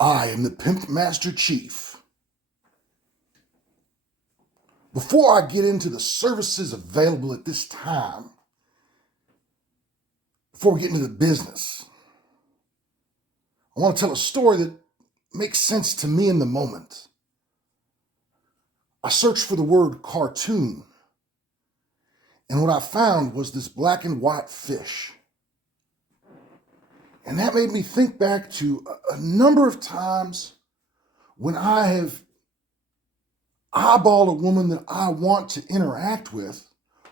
I am the Pimp Master Chief. Before I get into the services available at this time, before we get into the business, I want to tell a story that makes sense to me in the moment. I searched for the word cartoon, and what I found was this black and white fish. And that made me think back to a number of times when I have eyeballed a woman that I want to interact with,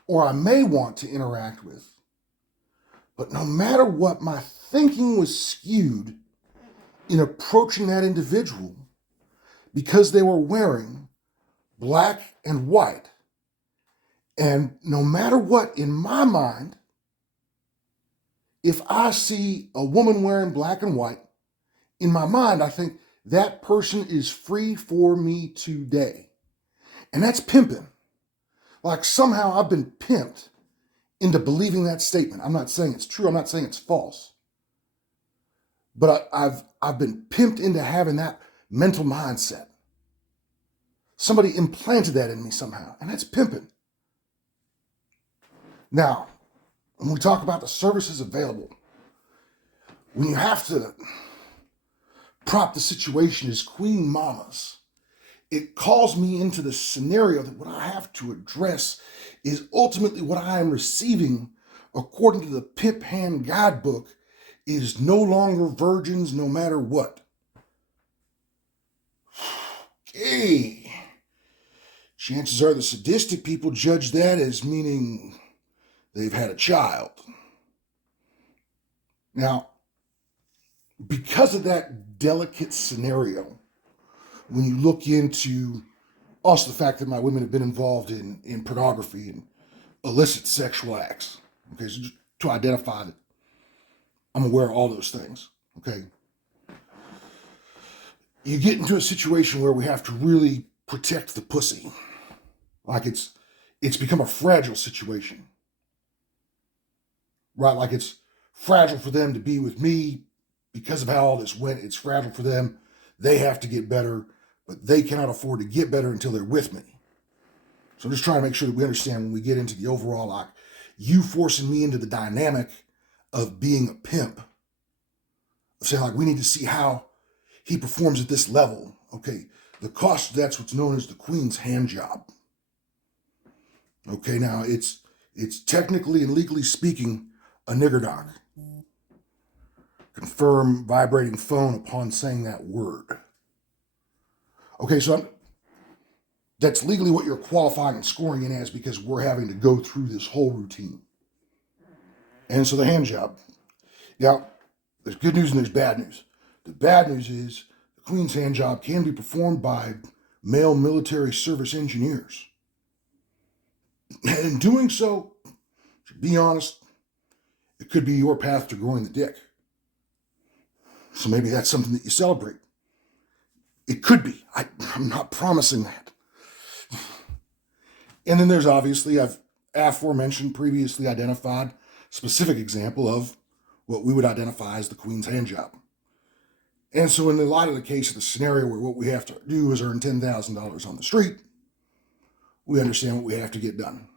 or I may want to interact with. But no matter what, my thinking was skewed in approaching that individual because they were wearing black and white. And no matter what, in my mind, if I see a woman wearing black and white, in my mind, I think that person is free for me today. And that's pimping. Like somehow I've been pimped into believing that statement. I'm not saying it's true. I'm not saying it's false. But I've been pimped into having that mental mindset. Somebody implanted that in me somehow, and that's pimping. Now, when we talk about the services available, when you have to prop the situation as queen mamas, it calls me into the scenario that what I have to address is ultimately what I am receiving, according to the Pimp Hand Guidebook, is no longer virgins no matter what. Okay. Chances are the sadistic people judge that as meaning they've had a child. Now, because of that delicate scenario, when you look into also the fact that my women have been involved in pornography and illicit sexual acts, okay, so just to identify that I'm aware of all those things, okay, you get into a situation where we have to really protect the pussy. Like it's become a fragile situation, right? Like it's fragile for them to be with me because of how all this went. It's fragile for them. They have to get better, but they cannot afford to get better until they're with me. So I'm just trying to make sure that we understand when we get into the overall, like you forcing me into the dynamic of being a pimp, of saying like we need to see how he performs at this level. Okay, the cost of that's what's known as the queen's hand job. Okay, now it's technically and legally speaking a nigger doc. Confirm vibrating phone upon saying that word. Okay, so that's legally what you're qualifying and scoring in as because we're having to go through this whole routine. And so the hand job. Now, there's good news and there's bad news. The bad news is the queen's hand job can be performed by male military service engineers. And in doing so, to be honest, it could be your path to growing the dick. So maybe that's something that you celebrate. It could be. I'm not promising that. And then there's obviously, I've aforementioned, previously identified, specific example of what we would identify as the queen's hand job. And so in the light of the case of the scenario where what we have to do is earn $10,000 on the street, we understand what we have to get done.